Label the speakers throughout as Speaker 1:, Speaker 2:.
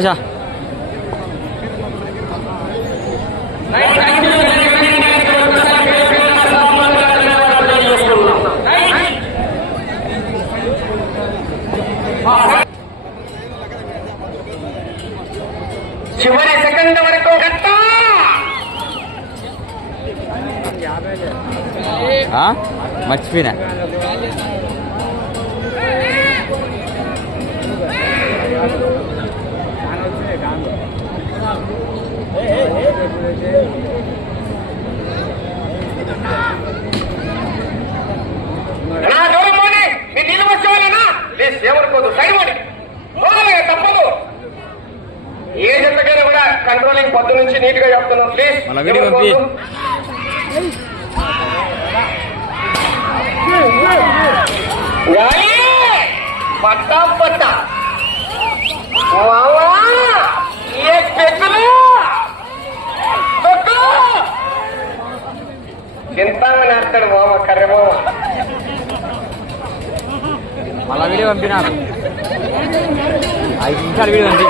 Speaker 1: భాష.
Speaker 2: చివరి సెకండ్ వరకు గట్ట
Speaker 1: ఆ? మర్చిపోయినా?
Speaker 2: నా దూరం పోనీ పోనీ, తప్పదు. ఏ జంతకైనా కూడా కంట్రోలింగ్ పొద్దు నుంచి నీట్గా చెప్తున్నాం ప్లీజ్. పట్టా పట్టా. ఏ పెద్దలు? చింతాంగ నేస్తాడు మామ కర్రె మామ.
Speaker 1: మళ్ళా వీడియో పంపినా నాకు ఐదు నిమిషాలు వీడియో పంపి.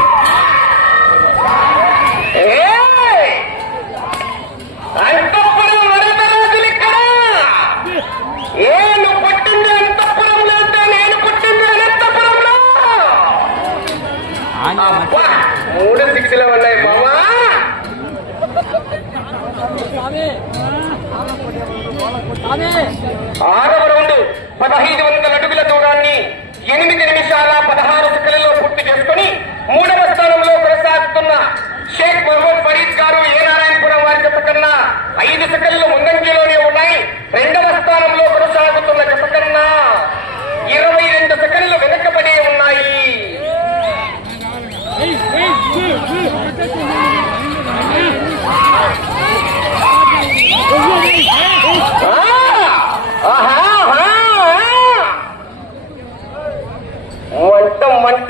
Speaker 2: మంట మంట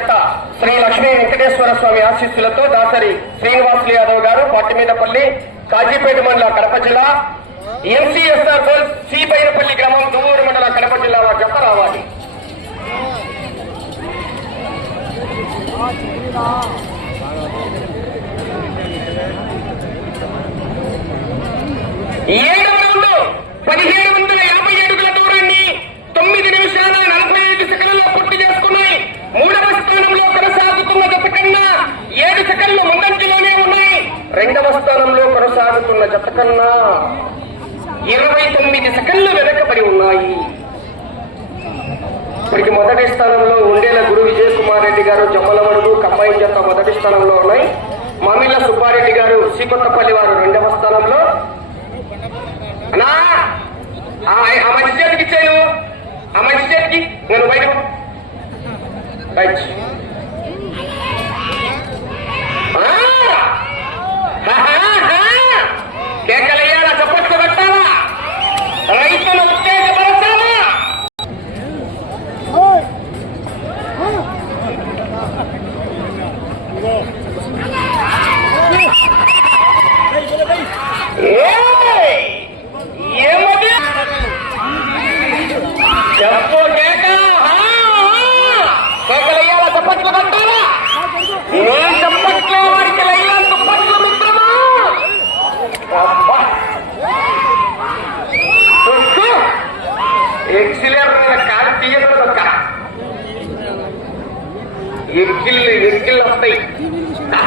Speaker 2: తదుపరి శ్రీ లక్ష్మీ వెంకటేశ్వర స్వామి ఆశీస్సులతో దాసరి శ్రీనివాసులు యాదవ్ గారు పట్టిమీదపల్లి కాజీపేట మండల కడప జిల్లా ఎంసీఎస్ఆర్ గోల్స్ సి బైరపల్లి గ్రామం దువ్వూరు మండల కడప జిల్లా వారి యొక్క రావాలి. ఏడవ పదిహేడు వందల యాభై అడుగుల దూరాన్ని తొమ్మిది నిమిషాల నలభై ఐదు సెకండ్లలో పూర్తి చేసుకున్నాయి మూడవ స్థానంలో కొనసాగుతున్న జత కన్నా ఏడు సెకండ్లు ముందంజలోనే ఉన్నాయి రెండవ స్థానంలో ఉన్న జత కన్నా ఇరవై తొమ్మిది సెకండ్లు వెనకబడి ఉన్నాయి. ఇప్పటికి మొదటి స్థానంలో ఉండేల గురు విజయ్ కుమార్ రెడ్డి గారు జమ్మలమడుగు కమ్మాయి జత మొదటి స్థానంలో ఉన్నాయి. మమిల సుబ్బారెడ్డి గారు శ్రీకొత్తపల్లి వారు రెండవ స్థానంలో. అన్నా! మంచి చేతికి ఇచ్చాను ఆ మంచి చేతికి. నేను బయట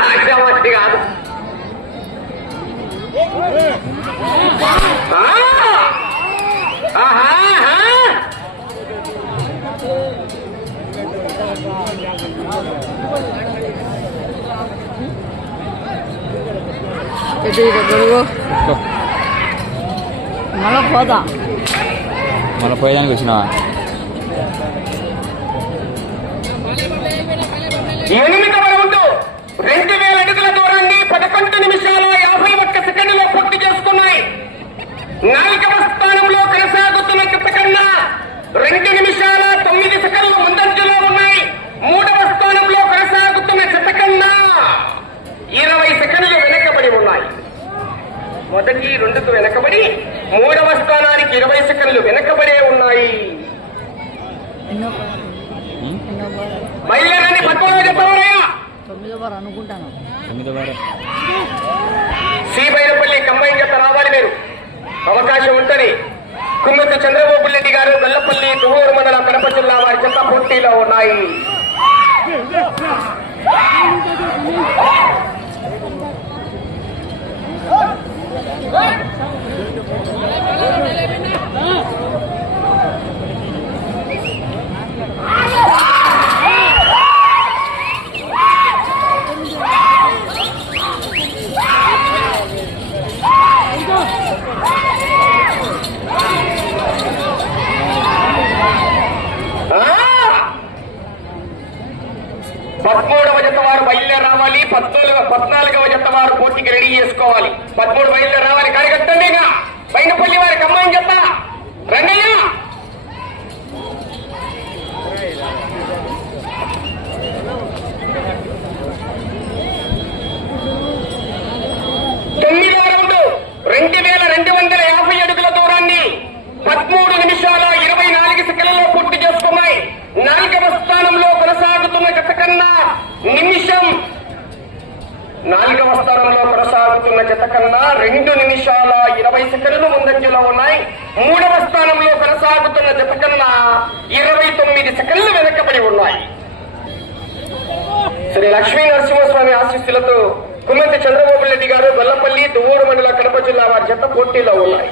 Speaker 2: ఆశామట్టి కాదు.
Speaker 3: మళ్ళా పోదా?
Speaker 1: మళ్ళీ పోయేదానికి వచ్చినావా?
Speaker 2: ఎనిమిదవ రౌండ్ వేల అడుగుల దూరాన్ని పదకొండు నిమిషాల యాభై ఒక్క సెకండ్లో పూర్తి చేసుకున్నాయి. నాలుగవ స్థానంలో కొనసాగుతున్న జత కన్నా రెండు నిమిషాల తొమ్మిది సెకండ్లు ముందంజలో ఉన్నాయి. మూడవ స్థానంలో కొనసాగుతున్న జత కన్నా ఇరవై సెకండ్లు వెనకబడి ఉన్నాయి. మొదటి రెండుకు వెనకబడి మూడవ స్థానానికి ఇరవై సెకండ్లు వెనకబడే ఉన్నాయి. బయలుదేరని పక్కన
Speaker 3: తొమ్మిదో బార్ అనుకుంటాను.
Speaker 1: తొమ్మిదో వారు.
Speaker 2: శ్రీ బైరపల్లి కంబైన్ జత రావాలి మీరు. అవకాశం ఉంటది కుమ్మతి చంద్రబాబు రెడ్డి గారు గల్లపల్లి దువ్వూరు మండలం కడప జిల్లా వారి జత పోటీలో ఉన్నాయి. ఆ! Bueno, pues le కన్నా రెండు నిమిషాల ఇరవై సెకండ్లు ముందంజలో ఉన్నాయి. మూడవ స్థానంలో కొనసాగుతున్న జత కన్నా ఇరవై తొమ్మిది సెకండ్లు వెనకబడి ఉన్నాయి. శ్రీ లక్ష్మీ నరసింహస్వామి ఆశీస్సులతో కుమ్మతి చంద్రబాబు రెడ్డి గారు గొల్లపల్లి దువ్వూరు మండల కడప జిల్లా వారి జత పోటీలో ఉన్నాయి.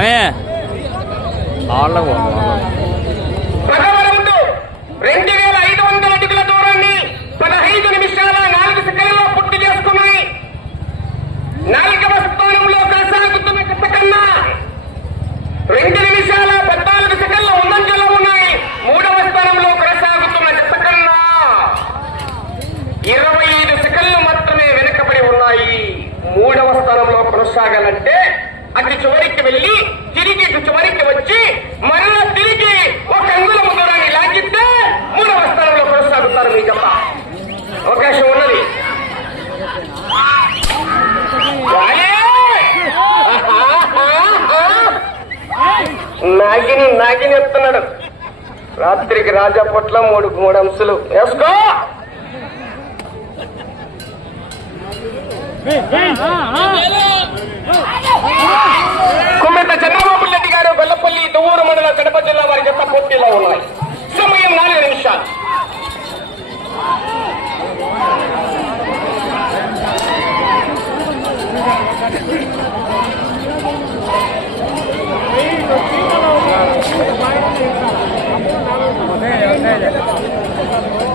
Speaker 1: సమయ వాళ్ళకు
Speaker 2: రెండు వేల ఐదు వందల అడుగుల దూరాన్ని పదహైదు నిమిషాల నాలుగు సెకండ్లలో పూర్తి చేసుకున్నాయి నాలుగవ స్థానంలో కొనసాగుతున్న కన్నా రెండు నిమిషాల పద్నాలుగు సెకండ్ల ముందంజలో ఉన్నాయి మూడవ స్థానంలో కొనసాగుతున్న కన్నా ఇరవై ఐదు సెకండ్లు మాత్రమే వెనుకబడి ఉన్నాయి. మూడవ స్థానంలో కొనసాగాలంటే అటు చివరికి వెళ్ళి తిరిగి ఇటు చివరికి వచ్చి మరలా తిరిగి ఒక అంగుళం దూరాన్ని లాగితే మూడవ స్థానంలో కొనసాగుతారు మీ జత అవకాశం ఉన్నది. నాగిని నాగిని ఎత్తున్నాడు. రాత్రికి రాజా పొట్ల మూడు మూడు అంశలు. వేసుకో! కుమ్మెత చంద్రబాబు రెడ్డి గారు గొల్లపల్లి దువ్వూరు మండల కడప జిల్లా వారి జత పోటీలో ఉన్నాయి. సమయం నాలుగు నిమిషాలు.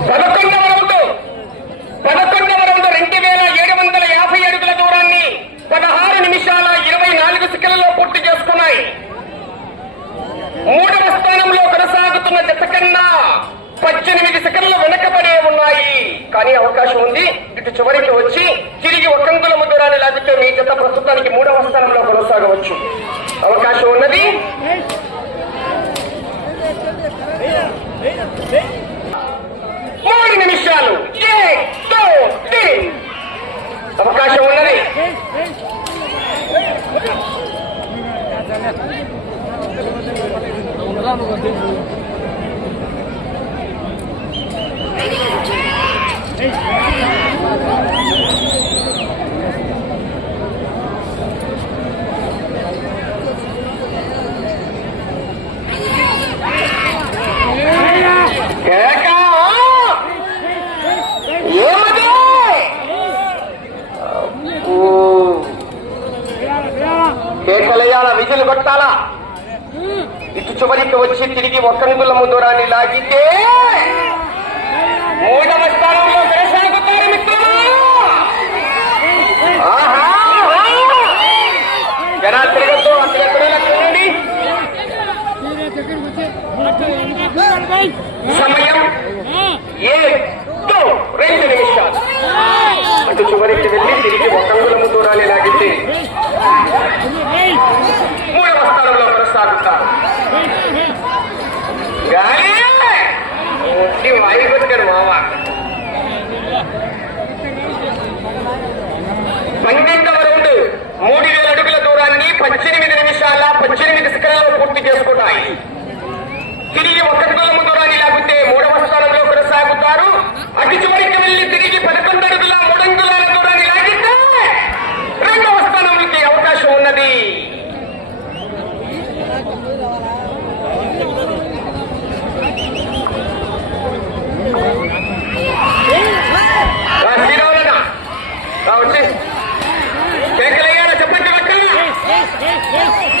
Speaker 2: పదకొండవ చాలు అవకాశం ఉన్నది Hey! కొట్టాలా? ఇటు చివరికి వచ్చి తిరిగి ఒక్కంగుల ముందురాని లాగితే మూడవ స్థానంలో కొనసాగుతారు మిత్రులు జనాలు తిరగద్దు అసలు ఎక్కడైనా చూడండి. Yeah.